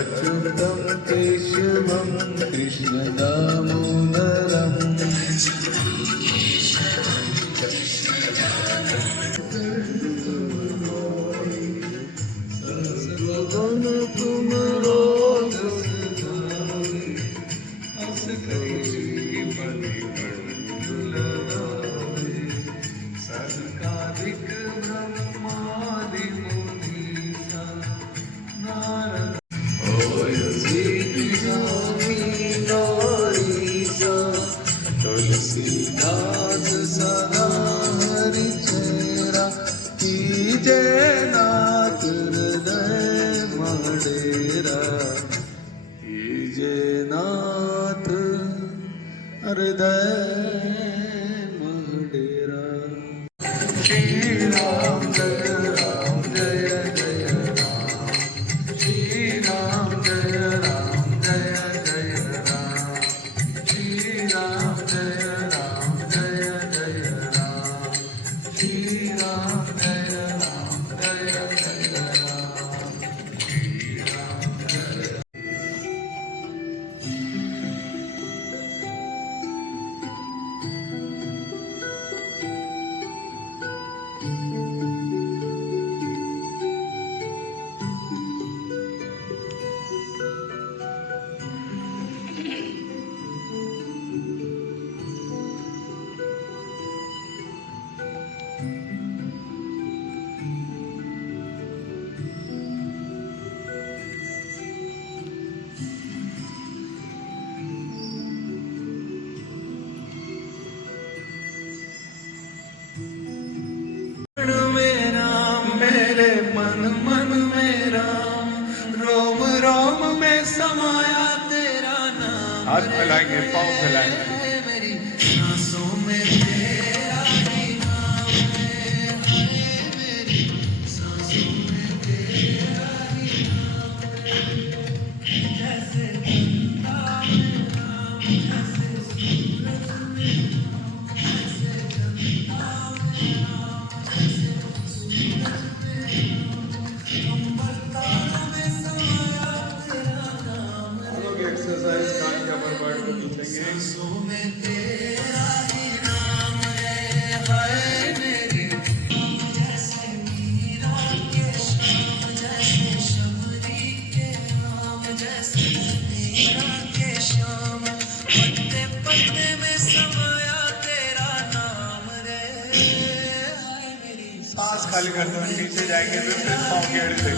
अच्युतं केशवं कृष्णदामोदरम् तुलसीदास सदा हरि चेरा कीजे नाथ हृदय मडेरा कीजे नाथ हृदय मडेरा। श्री राम जय राम जय जय राम श्री राम जय राम जय जय राम श्री राम जय राम जय जय राम श्री राम जय राम जय जय राम श्री राम जय। मेरे मन मन में राम रोम रोम में समाया तेरा नाम। हाथ फैलाएंगे पाँव फैलाएंगे मेरी सांसों में तेरा ही नाम है मेरी सांसों में तेरा ही नाम है। जैसे गंगा में राम जैसे सूरज में राम जैसे गंगा में राम जैसे सूरज एक्सरसाइज कान के अपर पार्ट को खींचेंगे। तेरा ही नाम है मेरी जैसे मीरा के श्याम जैसे शबरी के नाम जैसे मीरा के श्याम पत्ते पत्ते में समाया तेरा नाम रे मेरी। सांस खाली करते हुए नीचे जाएंगे तो फिर पाँव के एड़ से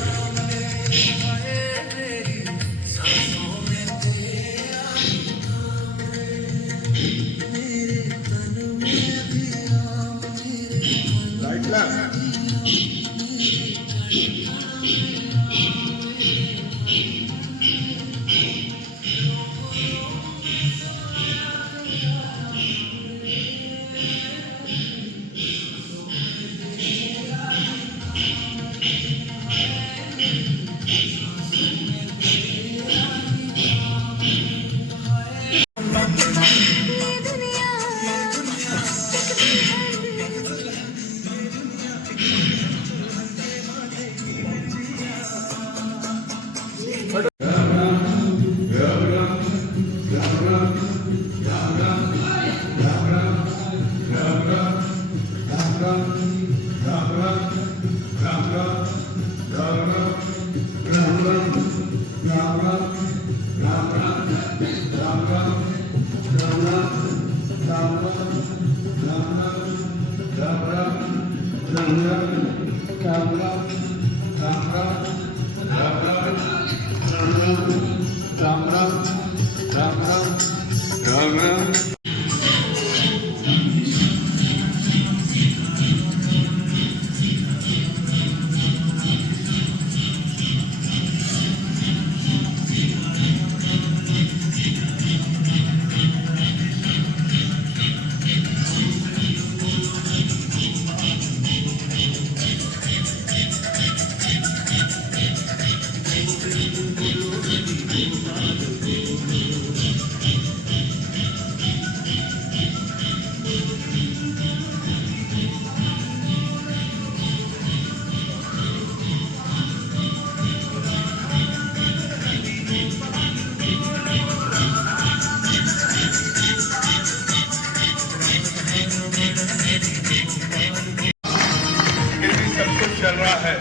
क्या है,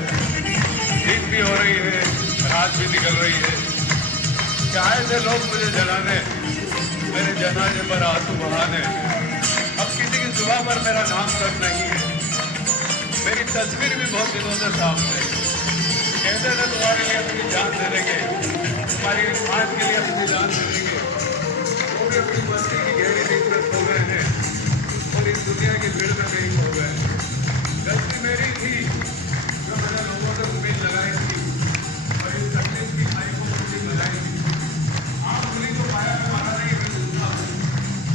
दिन भी हो रही है, रात भी निकल रही है। चाहे थे लोग मुझे जलाने, मेरे जनाजे पर आंसू बहाने। अब किसी की जुबां पर मेरा नाम तक नहीं है। मेरी तस्वीर भी बहुत दिनों से सामने। कहते थे तुम्हारे लिए अपनी जान दे देंगे, तुम्हारी आज के लिए अपनी जान दे देंगे। वो भी अपनी मस्ती की गहरी नींद में सो गए हैं और इस दुनिया की भीड़ में नहीं खो गए। गलती मेरी थी जो मैंने लोगों से उम्मीद लगाई थी और इस तकलीफ की खाई को मुझे लगाई थी। आप उन्हीं को पाया में मारा नहीं मैं दूंगा,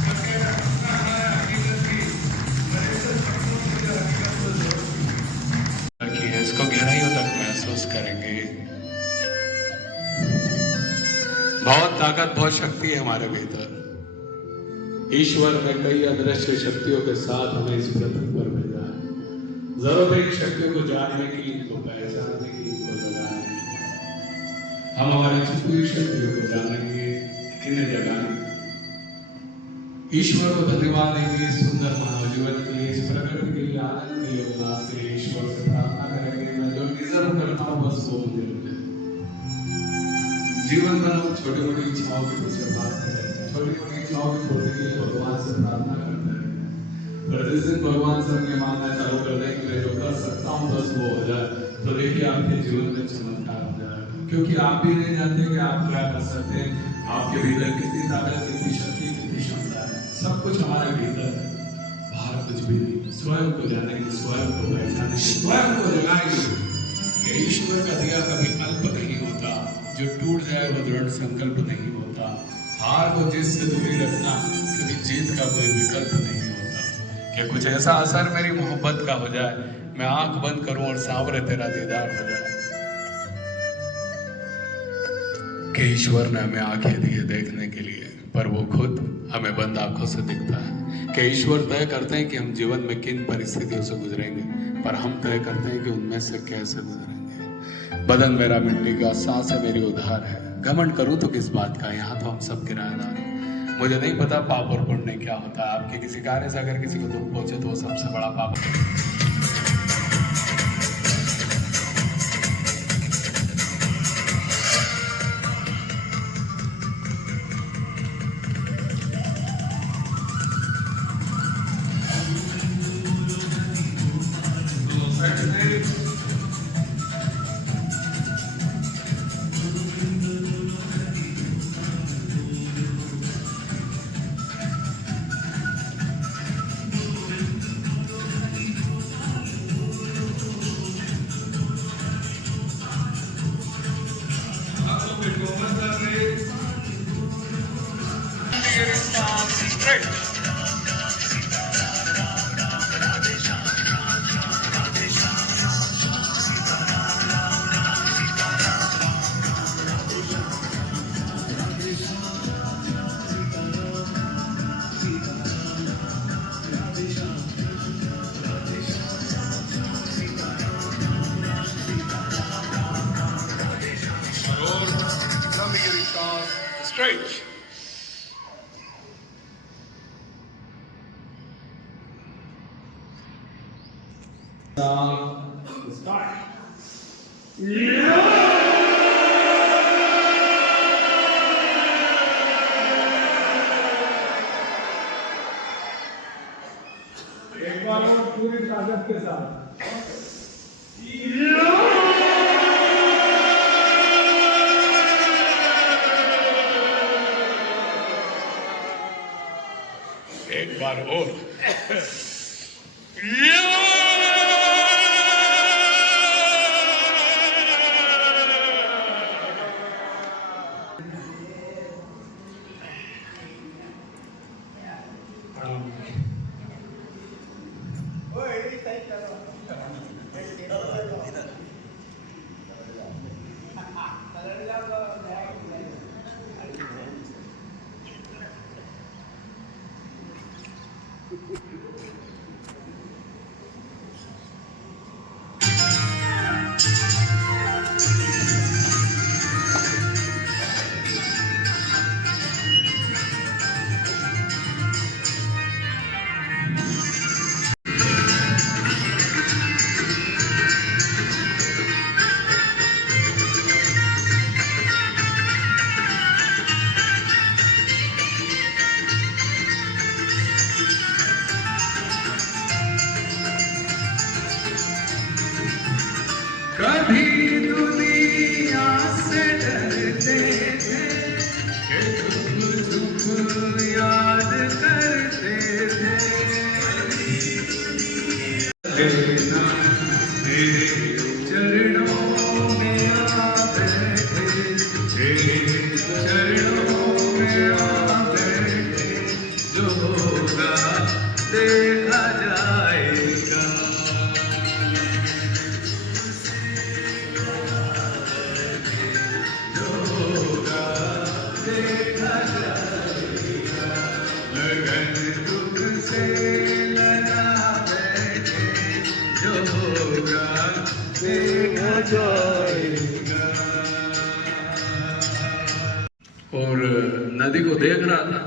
क्योंकि अगर अपना हमारा हकीकत थी मैंने इसे शब्दों में मुझे हकीकत को जोड़ की है, इसको गहराइयों तक महसूस करेंगे। बहुत ताकत, बहुत शक्ति है हमारे भीतर। ईश्वर ने कई अदृश्य शक्तियों के साथ हमें इस पृथ्वी पर भेजा है। जरूरत है इन शक्तियों को जानने की, इनको पहचानने की, इनको जगाने की। हम हमारी छुपी हुई शक्तियों को जानेंगे, इन्हें जगाएंगे। ईश्वर को धन्यवाद देंगे इस सुंदर मानव जीवन के लिए, इस प्रकृति के लिए, आनंद के लिए, उल्लास के लिए। ईश्वर से प्रार्थना करेंगे मैं जो डिजर्व करता हूँ बस वो मुझे मिले। जीवन में लोग छोटी मोटी इच्छाओं के पीछे भागते हैं, छोटी मोटी इच्छाओं की पूर्ति के लिए भगवान से प्रार्थना करते हैं। पर जिस दिन भगवान से ये मांगना चालू कर दें कि मैं जो कर सकता हूँ बस वो हो जाए, तो देखिए आपके जीवन में चमत्कार हो जाएगा। क्योंकि आप भी नहीं जानते कि आप क्या कर सकते हैं, आपके भीतर कितनी ताकत, कितनी शक्ति, कितनी क्षमता है। सब कुछ हमारे भीतर है, बाहर कुछ भी नहीं। स्वयं को जानेंगे, स्वयं को पहचानेंगे, स्वयं को जगाएंगे कि ईश्वर का दिया कभी अल्प नहीं होता, जो टूट जाए वो दृढ़ संकल्प नहीं होता। हार को जीत से दूरी रखना, क्योंकि जीत का कोई विकल्प नहीं होता। कि कुछ ऐसा असर मेरी मोहब्बत का हो जाए, मैं आंख बंद करूं और सांवरे तेरा दीदार हो जाए। कि ईश्वर ने हमें आंखें दी है देखने के लिए, पर वो खुद हमें बंद आंखों से दिखता है। कि ईश्वर तय करते हैं कि हम जीवन में किन परिस्थितियों से गुजरेंगे, पर हम तय करते हैं कि उनमें से कैसे गुजरेंगे। बदन मेरा मिट्टी का, सांसें मेरी उधार है। घमंड करूं तो किस बात का, यहाँ तो हम सब किराएदार हैं। मुझे नहीं पता पाप और पुण्य क्या होता है। आपके किसी कार्य से अगर किसी को दुख पहुंचे तो वो सबसे बड़ा पाप है। Straight. Start. एक बार और पूरी ताकत के साथ। एक बार और। कभी दुनिया से डरते थे कि चुप चुप याद करते थे देना तेरे चरणों में आ बैठे तेरे चरणों में आ बैठे जो होगा देखा जाएगा जो होगा देखा जाएगा लगन दुख से लगा बैठे जो होगा देखा जाएगा। और नदी को देख रहा था,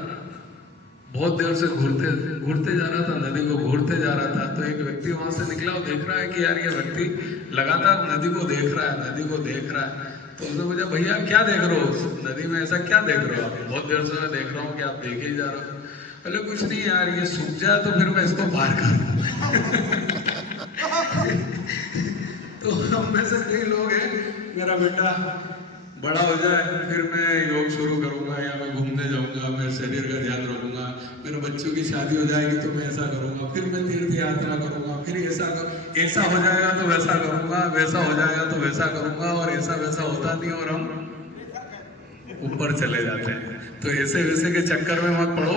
बहुत देर से घूरते जा रहा था, नदी को घूरते जा रहा था। तो एक व्यक्ति वहां से निकला और देख रहा है कि यार ये व्यक्ति लगातार नदी को देख रहा है, नदी को देख रहा है। तो उसने पूछा, भैया क्या देख रहे हो नदी में, ऐसा क्या देख रहे हो आप? बहुत देर से मैं देख रहा हूँ कि आप देखे ही जा रहे हो। बोले कुछ नहीं यार, ये सूख जाए तो फिर मैं इसको पार करूँ। तो हम में से कई लोग हैं, मेरा बेटा बड़ा हो जाए फिर मैं योग शुरू करूंगा, या मैं घूमने जाऊंगा, मैं शरीर का ध्यान रखूंगा, मेरे बच्चों की शादी हो जाएगी तो मैं ऐसा करूंगा, फिर मैं तीर्थ यात्रा करूंगा, फिर ऐसा हो जाएगा तो वैसा करूंगा, वैसा हो जाएगा तो वैसा करूंगा, और ऐसा वैसा होता नहीं और हम ऊपर चले जाते हैं। तो ऐसे वैसे के चक्कर में मत पड़ो,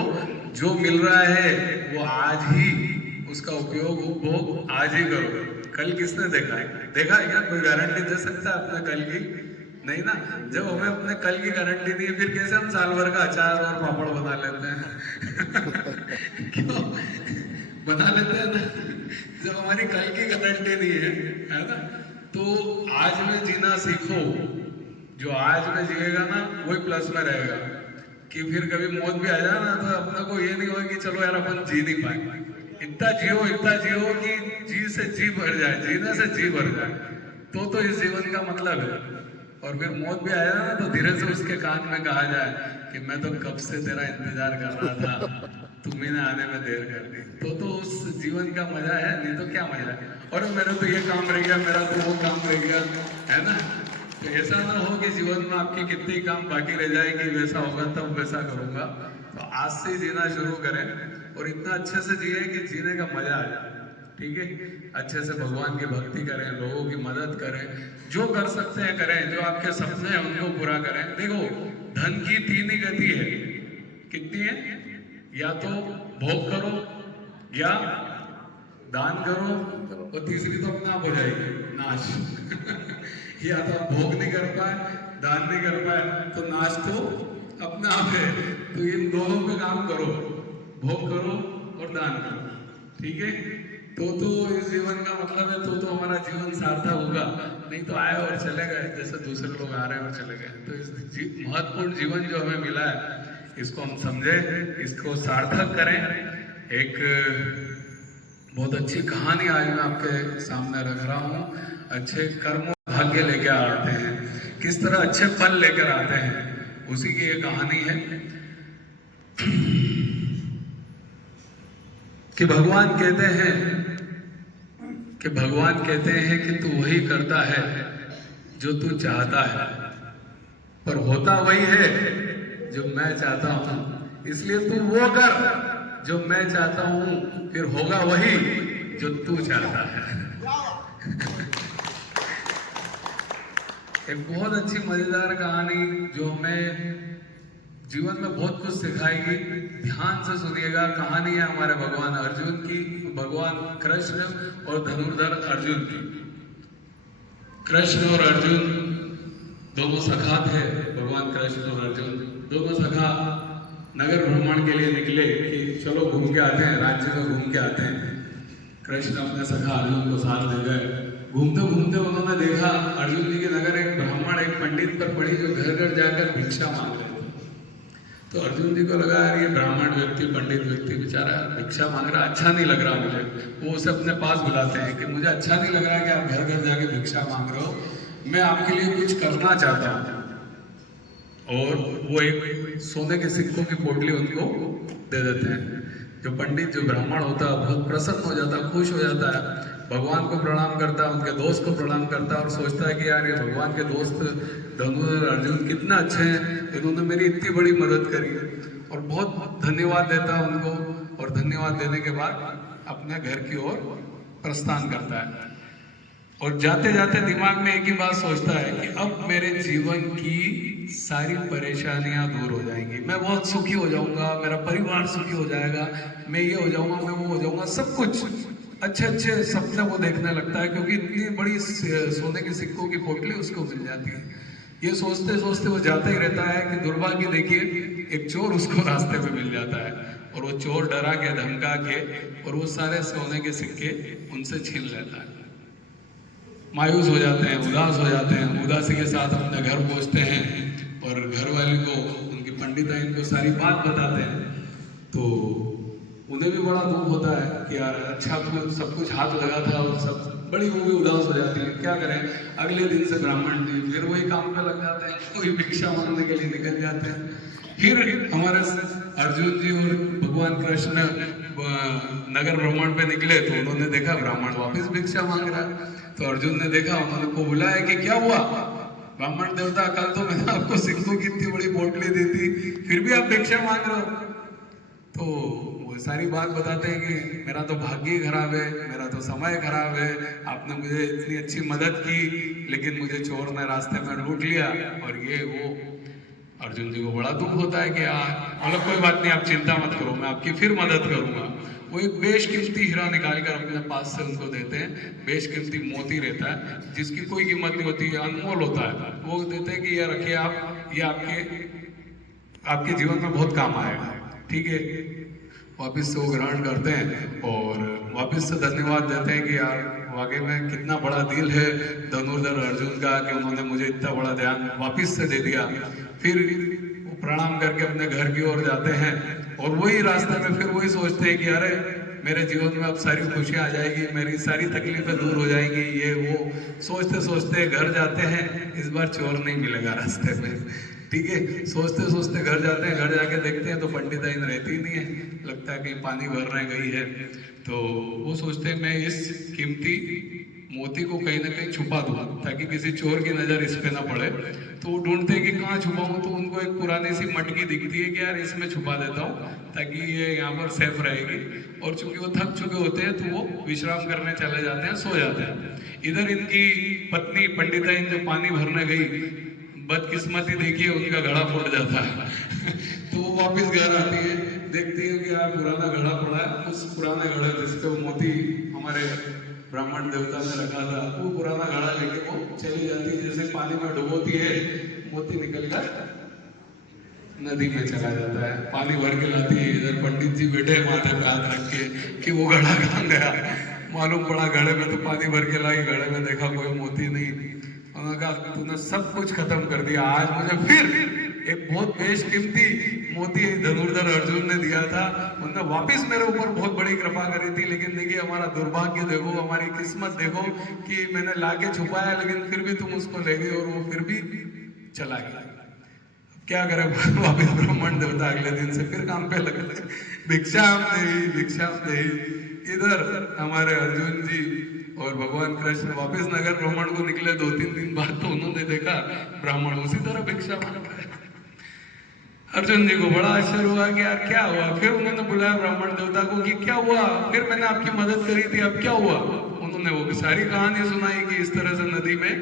जो मिल रहा है वो आज ही उसका उपयोग उपभोग आज ही करो। कल किसने देखा है? देखा है क्या? कोई गारंटी दे सकता है अपने कल की? नहीं ना। जब हमें अपने कल की गारंटी दी फिर कैसे हम साल भर का अचार और पापड़ बना लेते हैं? क्यों बना लेते हैं ना, जब हमारी कल की गारंटी नहीं है ना। तो आज में जीना सीखो, जो आज में जिएगा ना वही प्लस में रहेगा। कि फिर कभी मौत भी आ जाए ना तो अपने को ये नहीं होगा कि चलो यार अपन जी नहीं पाए। इतना जियो कि जी से जी भर जाए, जीने से जी भर जाए, तो इस जीवन का मतलब है। और फिर मौत भी आया ना तो धीरे से उसके कान में कहा जाए कि मैं तो कब से तेरा इंतजार कर रहा था, तुम्ही ने आने में देर कर दी। तो उस जीवन का मजा है, नहीं तो क्या मजा है। और मेरा तो ये काम रह गया, मेरा तो वो काम रह गया, है ना। तो ऐसा ना हो कि जीवन में आपके कितने काम बाकी रह जाए कि वैसा होगा तब वैसा करूंगा। तो आज से जीना शुरू करें और इतना अच्छे से जिए कि जीने का मजा आ जाए। ठीक है, अच्छे से भगवान की भक्ति करें, लोगों की मदद करें, जो कर सकते हैं करें, जो आपके सपने हैं उनको पूरा करें। देखो, धन की तीन ही गति है। कितनी है? या तो भोग करो, या दान करो, और तीसरी तो अपने आप हो जाएगी, नाश। या तो आप भोग नहीं कर पाए, दान नहीं कर पाए, तो नाश तो अपने आप है। तो इन दोनों पे काम करो, भोग करो और दान करो। ठीक है, तो इस जीवन का मतलब है, तो हमारा जीवन सार्थक होगा। नहीं तो आए और चले गए, जैसे दूसरे लोग आ रहे हैं और चले गए। तो इस महत्वपूर्ण जीवन जो हमें मिला है, इसको हम समझें, इसको सार्थक करें। एक बहुत अच्छी कहानी आज मैं आपके सामने रख रहा हूँ। अच्छे कर्म भाग्य लेकर आते हैं, किस तरह अच्छे फल लेकर आते हैं, उसी की ये कहानी है। कि भगवान कहते हैं कि तू वही करता है जो तू चाहता है, पर होता वही है जो मैं चाहता हूं। इसलिए तू वो कर जो मैं चाहता हूं, फिर होगा वही जो तू चाहता है। एक बहुत अच्छी मजेदार कहानी जो हमें जीवन में बहुत कुछ सिखाएगी। ध्यान से सुनिएगा। कहानी है हमारे भगवान अर्जुन की, भगवान कृष्ण और धनुर्धर अर्जुन की। कृष्ण और अर्जुन दोनों सखा थे। भगवान कृष्ण और अर्जुन दोनों सखा नगर भ्रमण के लिए निकले कि चलो घूम के आते हैं, राज्य में घूम के आते हैं। कृष्ण अपने सखा अर्जुन को साथ ले गए। घूमते घूमते उन्होंने देखा अर्जुन जी के नगर एक ब्राह्मण एक पंडित पर पड़ी, जो घर घर जाकर भिक्षा मांग रहे थे। तो अर्जुन जी को लगा यार ये ब्राह्मण व्यक्ति, पंडित व्यक्ति बेचारा भिक्षा मांग रहा, अच्छा नहीं लग रहा मुझे। वो उसे अपने पास बुलाते हैं कि मुझे अच्छा नहीं लग रहा कि आप घर घर जाके भिक्षा मांग रहे हो, मैं आपके लिए कुछ करना चाहता हूँ। और वो एक सोने के सिक्कों की पोटली उनको दे देते हैं। जो पंडित जो ब्राह्मण होता है बहुत प्रसन्न हो जाता है, खुश हो जाता है भगवान को प्रणाम करता है, उनके दोस्त को प्रणाम करता है और सोचता है कि यार ये भगवान के दोस्त धनुर्धर अर्जुन कितना अच्छे हैं, इन्होंने मेरी इतनी बड़ी मदद करी है, और बहुत धन्यवाद देता है उनको। और धन्यवाद देने के बाद अपने घर की ओर प्रस्थान करता है। और जाते जाते दिमाग में एक ही बात सोचता है कि अब मेरे जीवन की सारी परेशानियां दूर हो जाएंगी, मैं बहुत सुखी हो जाऊंगा, मेरा परिवार सुखी हो जाएगा, मैं ये हो जाऊंगा, मैं वो हो जाऊंगा, सब कुछ अच्छे अच्छे सपने वो देखने लगता है, क्योंकि इतनी बड़ी सोने के सिक्कों की पोटली उसको मिल जाती है। ये सोचते सोचते वो जाता ही रहता है कि दुर्भाग्य देखिए, एक चोर उसको रास्ते में मिल जाता है, और वो चोर डरा के धमका के और वो सारे सोने के सिक्के उनसे छीन लेता है। मायूस हो जाते हैं, उदास हो जाते हैं, उदासी के साथ अपने घर पहुंचते हैं और घर वाले को, उनकी पंडिताइन को सारी बात बताते हैं। तो उन्हें भी बड़ा दुख होता है कि यार अच्छा तो सब कुछ हाथ लगा था और सब, बड़ी वो भी उदास हो जाती है। क्या करें, अगले दिन से ब्राह्मण जी फिर वही काम पे लग जाते हैं, कोई भिक्षा मांगने के लिए निकल जाते हैं। फिर हमारे अर्जुन जी और भगवान कृष्ण नगर भ्रमण पे निकले तो उन्होंने देखा ब्राह्मण वापस भिक्षा मांग रहा है। तो अर्जुन ने देखा, उन्होंने को बुलाया कि क्या हुआ ब्राह्मण देवता, कल तो मैंने आपको सिक्कों की इतनी बड़ी पोटली दी थी, फिर भी आप भिक्षा मांग रहे हो। तो वो सारी बात बताते हैं कि मेरा तो भाग्य खराब है, मेरा तो समय खराब है, आपने मुझे इतनी अच्छी मदद की लेकिन मुझे चोर ने रास्ते में लूट लिया और ये वो। अर्जुन जी को बड़ा दुख होता है कि मतलब कोई बात नहीं, आप चिंता मत करो, मैं आपकी फिर मदद करूंगा। वो एक बेशकीमती हीरा निकाल कर अपने पास से उनको देते हैं। बेशकीमती मोती रहता है जिसकी कोई कीमत नहीं होती, अनमोल होता है। वो देते हैं कि ये रखिए आप, ये आपके जीवन में बहुत काम आएगा, ठीक है। वापिस से वो ग्रहण करते हैं और वापस से धन्यवाद देते हैं कि यार वाकई में कितना बड़ा दिल है धनुर्धर अर्जुन का कि उन्होंने मुझे इतना बड़ा ध्यान वापस से दे दिया। फिर वो प्रणाम करके अपने घर की ओर जाते हैं और वही रास्ते में फिर वही सोचते हैं कि अरे मेरे जीवन में अब सारी खुशियाँ आ जाएगी, मेरी सारी तकलीफें दूर हो जाएंगी, ये वो सोचते सोचते घर जाते हैं। इस बार चोर नहीं मिलेगा रास्ते में, ठीक है। सोचते सोचते घर जाते हैं, घर जाके देखते हैं तो पंडिताइन रहती नहीं है, लगता है कहीं पानी भरने गई है। तो वो सोचते हैं मैं इस कीमती मोती को कहीं ना कहीं छुपा दूँ ताकि किसी चोर की नज़र इस पे ना पड़े। तो वो ढूंढते हैं कि कहाँ छुपाऊँ, तो उनको एक पुरानी सी मटकी दिखती है कि यार इसमें छुपा देता हूँ ताकि ये यहाँ पर सेफ रहेगी। और चूंकि वो थक चुके होते हैं तो वो विश्राम करने चले जाते हैं, सो जाते हैं। इधर इनकी पत्नी पंडिताइन जो पानी भरने गई, बदकिस्मती देखिए उनका घड़ा फूट जाता है तो वो वापस घर आती है, देखती है कि यार पुराना घड़ा पड़ा है, उस पुराने घड़े जिसपे वो मोती हमारे ब्राह्मण देवता ने रखा था, वो पुराना घड़ा लेके वो चली जाती है। जैसे पानी में डुबोती है, मोती निकल कर नदी में चला जाता है, पानी भर के लाती है। इधर पंडित जी बैठे माथे पे हाथ रख के कि वो घड़ा कहाँ गया। मालूम पड़ा घड़े में तो पानी भर के लाई, घड़े में देखा कोई मोती नहीं। उन्होंने कहा तूने सब कुछ खत्म कर दिया, आज मुझे फिर एक बहुत बेशकीमती मोती धनुर्धर अर्जुन ने दिया था, उन्होंने वापस मेरे ऊपर बहुत बड़ी कृपा करी थी। लेकिन देखिए हमारा दुर्भाग्य देखो, हमारी किस्मत देखो कि मैंने लाके छुपाया लेकिन फिर भी तुम उसको ले गई और वो फिर भी चला गया। क्या करें, वापस ब्राह्मण देवता अगले दिन से फिर काम पे लग गए, भिक्षाम देही। इधर हमारे अर्जुन जी और भगवान कृष्ण वापस नगर भ्रमण को निकले। 2-3 दिन बाद तो उन्होंने देखा ब्राह्मण उसी तरह भिक्षा मांग रहा है। अर्जुन जी को बड़ा आश्चर्य हुआ कि यार क्या हुआ। फिर उन्होंने बुलाया ब्राह्मण देवता को कि क्या हुआ, फिर मैंने आपकी मदद करी थी, अब क्या हुआ। उन्होंने वो सारी कहानी सुनाई कि इस तरह से नदी में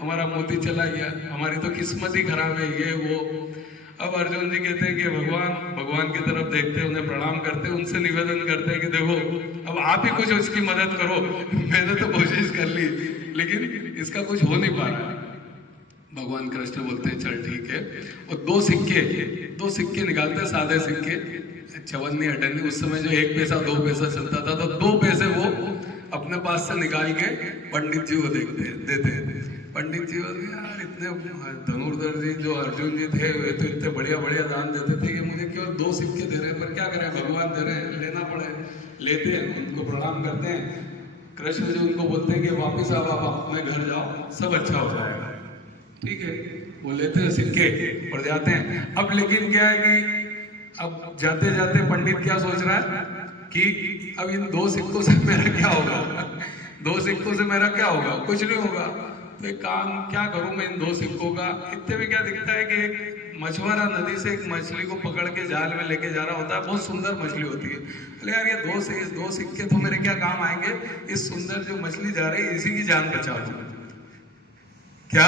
हमारा मोती चला गया, हमारी तो किस्मत ही खराब है, ये वो। अब अर्जुन जी कहते हैं कि भगवान की तरफ देखते हैं, उन्हें प्रणाम करते हैं, उनसे निवेदन करते हैं कि देखो अब आप ही कुछ उसकी मदद करो, मैंने तो कोशिश कर ली लेकिन इसका कुछ हो नहीं पा रहा है। भगवान कृष्ण बोलते हैं चल ठीक है। और 2 सिक्के निकालते, सादे सिक्के, चवन्नी अठन्नी। उस समय जो 1 पैसा 2 पैसा चलता था, तो 2 पैसे वो अपने पास से निकाल के पंडित जी को देते। पंडित जी यार इतने धनुर्धर जी जो अर्जुन जी थे वे तो इतने बढ़िया दान देते थे कि मुझे केवल 2 सिक्के दे रहे हैं, पर क्या करें भगवान दे रहे हैं, लेना पड़े। लेते हैं, उनको प्रणाम करते हैं। कृष्ण जी उनको बोलते हैं कि वापिस आप अपने घर जाओ, सब अच्छा हो जाएगा, ठीक है। वो लेते हैं सिक्के और जाते हैं। अब लेकिन क्या है कि अब जाते जाते पंडित क्या सोच रहा है कि अब इन 2 सिक्कों से मेरा क्या होगा। 2 सिक्कों से मेरा क्या होगा? कुछ नहीं होगा। तो एक काम क्या करूं मैं इन 2 सिक्कों का? इतने में क्या दिखता है कि एक मछुआरा नदी से एक मछली को पकड़ के जाल में लेके जा रहा होता है, बहुत सुंदर मछली होती है। अरे यार, ये 2 सिक्के तो मेरे क्या काम आएंगे? इस सुंदर जो मछली जा रही है इसी की जान बचा दूं। क्या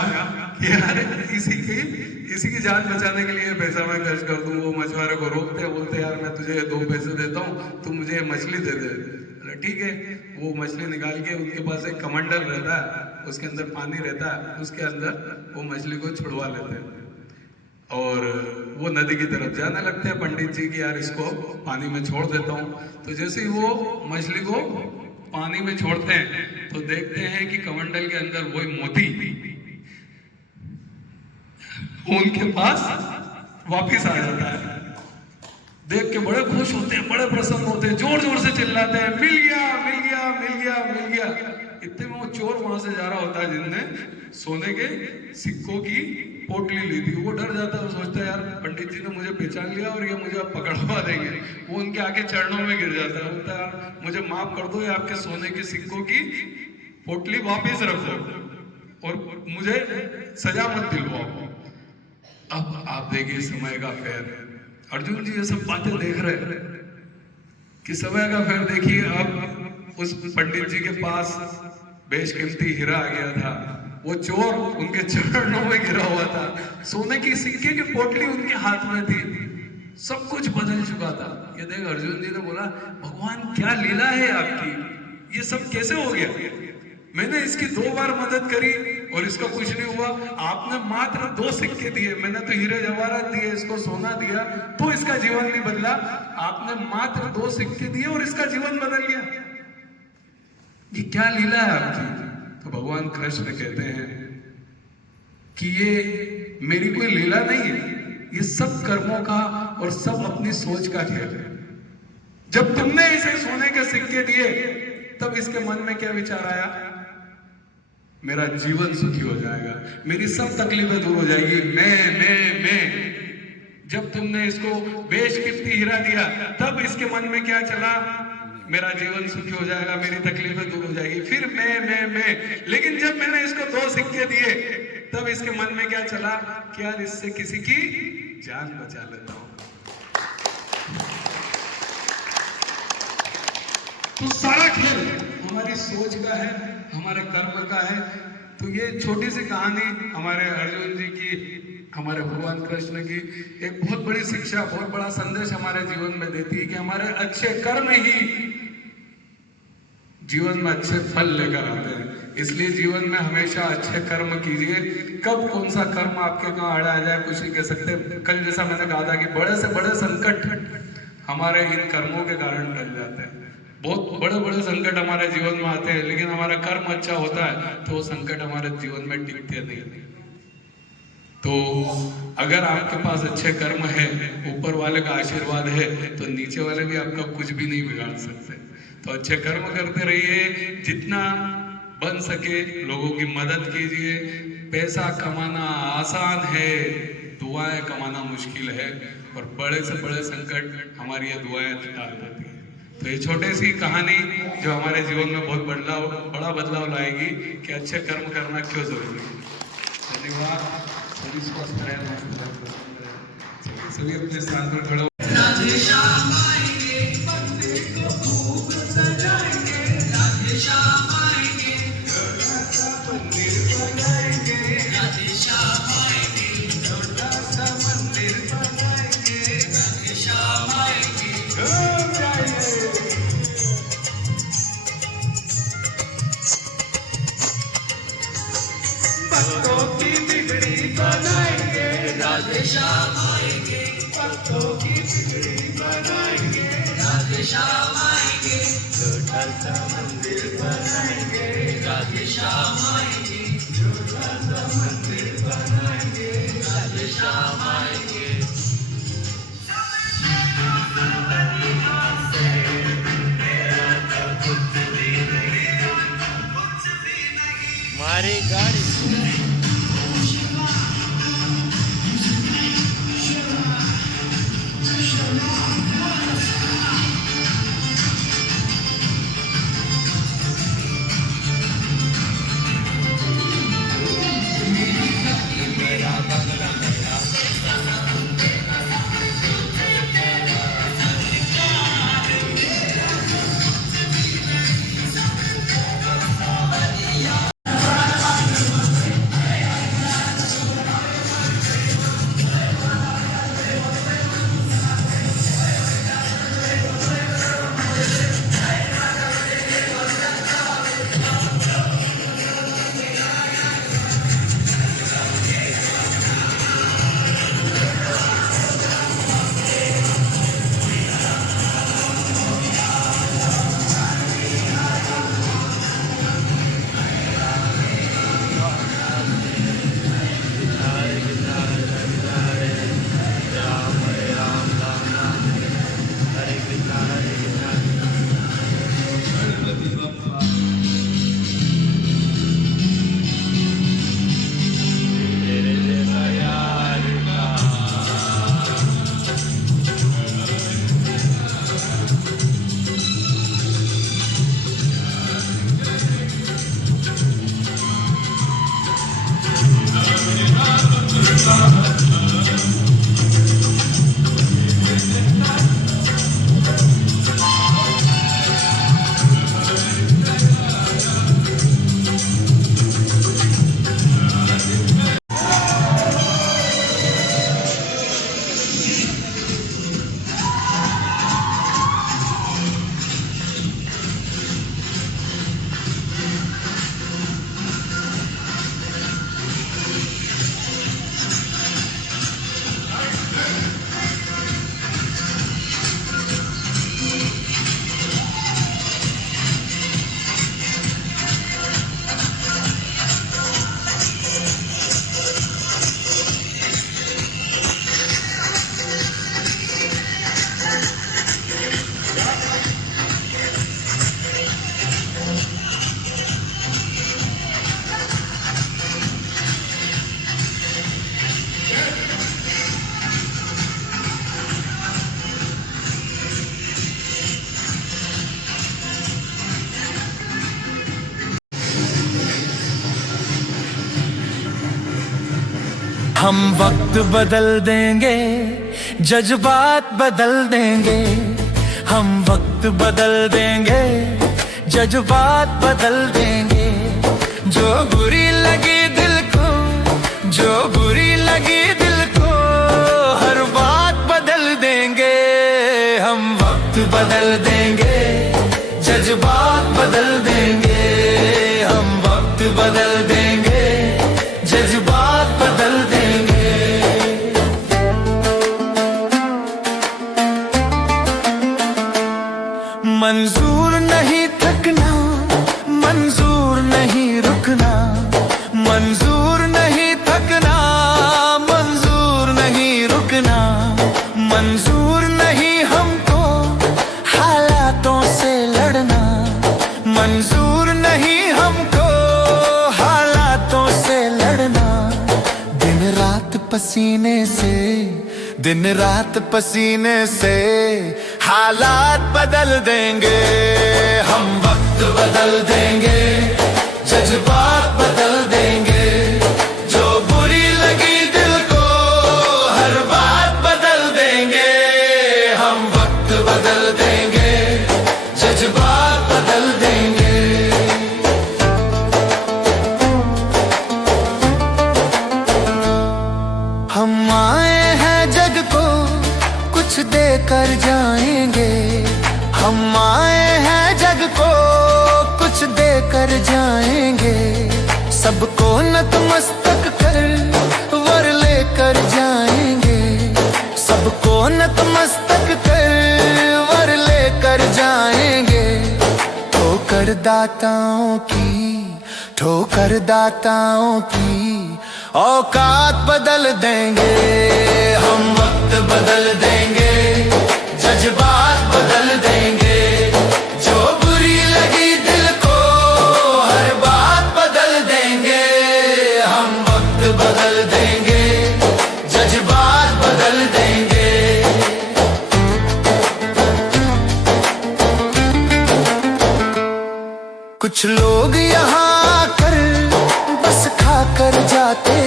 यार, इसी की जान बचाने के लिए पैसा मैं खर्च कर दूं। वो मछुआरे को रोकते हैं, बोलते यार मैं तुझे 2 पैसे देता हूँ, तू मुझे ये मछली दे दे। अरे ठीक है, वो मछली निकाल के उनके पास एक कमंडल रहता है, उसके अंदर पानी रहता है, उसके अंदर वो मछली को छुड़वा लेते हैं और वो नदी की तरफ जाने लगते हैं पंडित जी कि यार इसको पानी में छोड़ देता हूँ। तो जैसे ही वो मछली को पानी में छोड़ते हैं तो देखते हैं कि कमंडल के अंदर वही मोती उनके पास वापिस आ जाता है। देख के बड़े खुश होते हैं, बड़े प्रसन्न होते हैं, जोर जोर से चिल्लाते हैं, मिल गया मिल गया मिल गया मिल गया। इतने में वो चोर वहां से जा रहा होता है जिनने सोने के सिक्कों की पोटली ली थी। वो डर जाता है, वो सोचता है यार पंडित जी ने मुझे पहचान लिया और ये मुझे अब पकड़वा देंगे। वो उनके आगे चरणों में गिर जाता है, बोलता है यार मुझे माफ कर दो, ये आपके सोने के सिक्कों की पोटली वापिस रखो और मुझे सजा मत दिलवाओ। अब आप देखिए समय का फेर। अर्जुन जी ये सब बातें देख रहे हैं कि समय का फेर देखिए। अब उस पंडित जी के पास बेशकीमती हीरा आ गया था, वो चोर उनके चरणों में गिरा हुआ था, सोने की सिक्के की पोटली उनके हाथ में थी, सब कुछ बदल चुका था। ये देख अर्जुन जी ने बोला भगवान क्या लीला है आपकी, ये सब कैसे हो गया? मैंने इसकी 2 बार मदद करी और इसका कुछ नहीं हुआ। आपने मात्र 2 सिक्के दिए, मैंने तो हीरे जवाहरात दिए, इसको सोना दिया, तो इसका जीवन नहीं बदला। आपने मात्र 2 सिक्के दिए और इसका जीवन बदल गया। ये क्या लीला है आपकी? तो भगवान कृष्ण कहते हैं कि ये मेरी कोई लीला नहीं है, ये सब कर्मों का और सब अपनी सोच का खेल है। जब तुमने इसे सोने के सिक्के दिए तब इसके मन में क्या विचार आया? मेरा जीवन सुखी हो जाएगा, मेरी सब तकलीफें दूर हो जाएगी, मैं। जब तुमने इसको बेशकीमती हीरा दिया तब इसके मन में क्या चला? मेरा जीवन सुखी हो जाएगा, मेरी तकलीफें दूर हो जाएगी। फिर मैं। लेकिन जब मैंने इसको 2 सिक्के दिए तब इसके मन में क्या चला कि यार इससे किसी की जान बचा लेता हूं। तो सारा खेल हमारी सोच का है, हमारे कर्म का है। तो ये छोटी सी कहानी हमारे अर्जुन जी की, हमारे भगवान कृष्ण की एक बहुत बड़ी शिक्षा, बहुत बड़ा संदेश हमारे जीवन में देती है कि हमारे अच्छे कर्म ही जीवन में अच्छे फल लेकर आते हैं। इसलिए जीवन में हमेशा अच्छे कर्म कीजिए। कब कौन सा कर्म आपके कहाँ अड़ा आ जाए कुछ नहीं कह सकते। कल जैसा मैंने कहा था कि बड़े से बड़े संकट हमारे इन कर्मों के कारण टल जाते हैं। बहुत बड़े बड़े संकट हमारे जीवन में आते हैं, लेकिन हमारा कर्म अच्छा होता है तो वो संकट हमारे जीवन में टिकते नहीं। तो अगर आपके पास अच्छे कर्म है, ऊपर वाले का आशीर्वाद है, तो नीचे वाले भी आपका कुछ भी नहीं बिगाड़ सकते। तो अच्छे कर्म करते रहिए, जितना बन सके लोगों की मदद कीजिए। पैसा कमाना आसान है, दुआएं कमाना मुश्किल है, और बड़े से बड़े संकट हमारी ये दुआएं टाल देती है। तो ये छोटी सी कहानी जो हमारे जीवन में बहुत बड़ा बदलाव लाएगी कि अच्छे कर्म करना क्यों जरूरी है। धन्यवाद। सभी स्वस्थ रहें, सभी अपने स्थान पर खड़े। राधे श्याम आएंगे, मंदिर को खूब सजाएंगे। राधे श्याम आएंगे, मंदिर बनाएंगे। राधे श्याम आएंगे, छोटा सा मंदिर बनाएंगे। राधे श्याम आएंगे, घूम जाएंगे। भक्तों की बिगड़ी बनाएंगे। राधे श्याम आएंगे, भक्तों की बिगड़ी बनाएंगे। राधे श्याम आएंगे, छोटा सा मंदिर बनाएंगे। राधे श्याम आएंगे, छोटा सा मंदिर बनाएंगे। राधे श्याम आएंगे। मारी गाड़ी हम वक्त बदल देंगे, जज्बात बदल देंगे। हम वक्त बदल देंगे, जज्बात बदल देंगे। जो बुरी लगी दिल को, जो बुरी लगी दिल को, हर बात बदल देंगे। हम वक्त बदल देंगे, जज्बात बदल देंगे। हम वक्त बदल देंगे, जज्बात बदल देंगे। मंजूर नहीं थकना, मंजूर नहीं रुकना। मंजूर नहीं थकना, मंजूर नहीं रुकना। मंजूर नहीं हमको हालातों से लड़ना। मंजूर नहीं हमको हालातों से लड़ना। दिन रात पसीने से, दिन रात पसीने से हालात बदल देंगे। हम वक्त बदल देंगे, जज्बात बदल देंगे। जो बुरी लगी दिल को, हर बात बदल देंगे। हम वक्त बदल देंगे, जज्बात बदल देंगे। हम आए हैं जग को कुछ देकर जाएंगे। हम आए हैं जग को कुछ देकर जाएंगे। सबको नतमस्तक कर वर लेकर जाएंगे। सबको नतमस्तक कर वर लेकर जाएंगे। ठोकर दाताओं की, ठोकर दाताओं की औकात बदल देंगे। हम वक्त बदल देंगे, जज्बात बदल देंगे। जो बुरी लगी दिल को, हर बात बदल देंगे। हम वक्त बदल देंगे, जज्बात बदल देंगे। कुछ लोग यहाँ आकर बस खाकर जाते